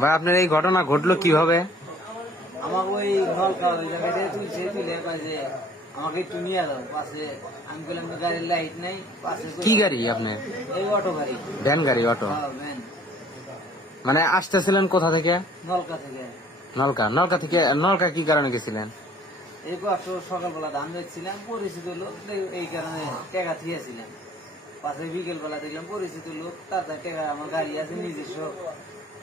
ভাই আপনার এই ঘটনা ঘটলো কীভাবে? আমার ওই তুলছে তুলে আমাকে নিয়ে পাশে আমি বললাম গাড়ির লাইট নেই পাশে কি গাড়ি আপনার? এই অটো গাড়ি। ভ্যান গাড়ি অটো হ্যাঁ, ভ্যান। মানে আসতেছিলেন কোথা থেকে? নলকা থেকে। নলকা। নলকা থেকে নলকা কি কারণে গেছিলেন? এই বছর সকালবেলা ধান দেখছিলাম পরিচিত লোক এই- কারণে টেকা থিয়েছিলাম পাশে বিকেল বেলা দেখলাম পরিচিত লোক টেকা আমার গাড়ি আছে নিজস্ব।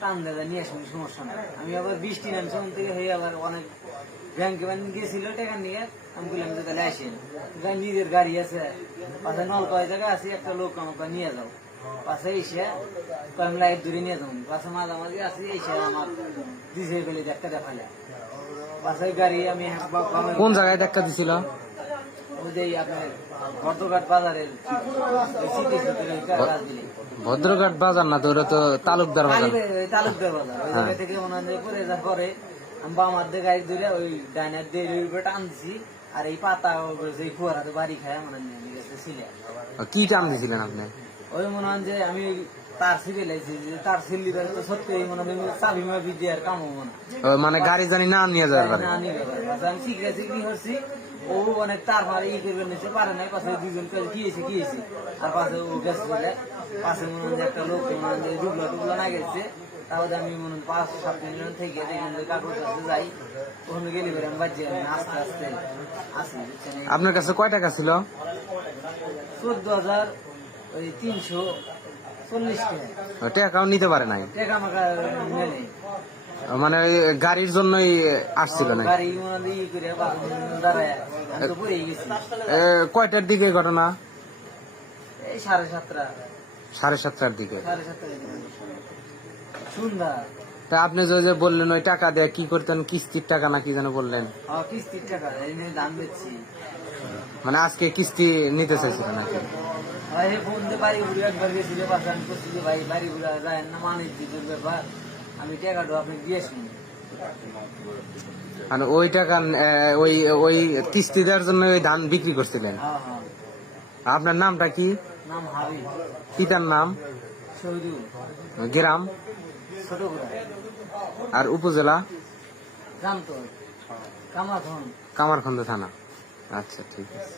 টান দেওয়া নিয়ে আসুন সমস্যা নাই। আমি আবার বৃষ্টি নামছে, ওখান থেকে হয়ে আবার অনেক ব্যাংকে ব্যাংক গেছিল, টাকা নিয়ে। আমি বললাম যে তাহলে আসেন। নিজের গাড়ি আছে। পাশে নলকা ওই জায়গায় আছে, একটা লোক আমাকে নিয়ে যাও। পাশে এসে আমি লাইট দূরে নিয়ে যাব। পাশে মাঝামাঝি আছে, এসে আমার দিছে ফেলে একটা দেখালে পাশে গাড়ি আমি কোন জায়গায় দেখা দিছিল? ভদ্রঘাট বাজার না তো ওটা তো তালুকদার বাজার। তালুকদার বাজার। ওই জায়গা থেকে হয় যে পরে আমি দিয়ে গাড়ি ধরে ওই ডাইনার দিয়ে উপরে টানছি আর এই পাতা যে কুয়ারাতে বাড়ি খায় মনে হয় নিয়ে গেছে ছিলে কি টান দিছিলেন আপনি? ওই মনে হয় যে আমি তার লাইছি যে তার তো সত্যি মনে হয় চাবি আর কামো মনে মানে গাড়ি জানি না নিয়ে যাওয়ার পারে। আমি শিখে শিখি করছি ও অনেক তার মারে ই করবে নিতে পারে নাই পাশে দুজন কি হয়েছে কি হয়েছে? আর পাশে ও গেছে বলে পাশে মনে হয় একটা লোক মনে ডুবলা টুবলা না গেছে। তাহলে আমি মনে হয় পাঁচ সাত মিনিট থেকে দেখলাম যে কাকুর কাছে যাই। ওখানে গেলে পরে আমি বাজে আমি আস্তে আস্তে। আসি আপনার কাছে কয় টাকা ছিল? চোদ্দ হাজার ওই তিনশো চল্লিশ টাকা। টাকাও নিতে পারে নাই। টাকা আমাকে মানে ওই গাড়ির জন্যই আসছিল না হয় কয়টার দিকে ঘটনা? সাড়ে সাতটার দিকে। তা আপনি যে যে বললেন ওই টাকা দিয়ে কি করতেন? কিস্তির টাকা না কি যেন বললেন? কিস্তির টাকা। দাম দিচ্ছি। মানে আজকে কিস্তি নিতে চাইছিলেন নাকি ভাই ফোন দিয়ে বাড়ি ঘুরে একবার গেছিল বাসা। আমি করছি যে ভাই বাড়ি ঘুরে যায় না মানে ব্যাপার। আমি আপনি মানে ওই টাকা ওই ওই কিস্তি দেওয়ার জন্য ওই ধান বিক্রি করছিলেন? হ্যাঁ হ্যাঁ। আপনার নামটা কি? নাম হাবি পিতার নাম? গ্রাম? আর উপজেলা? কামারখন্দ থানা। আচ্ছা ঠিক আছে।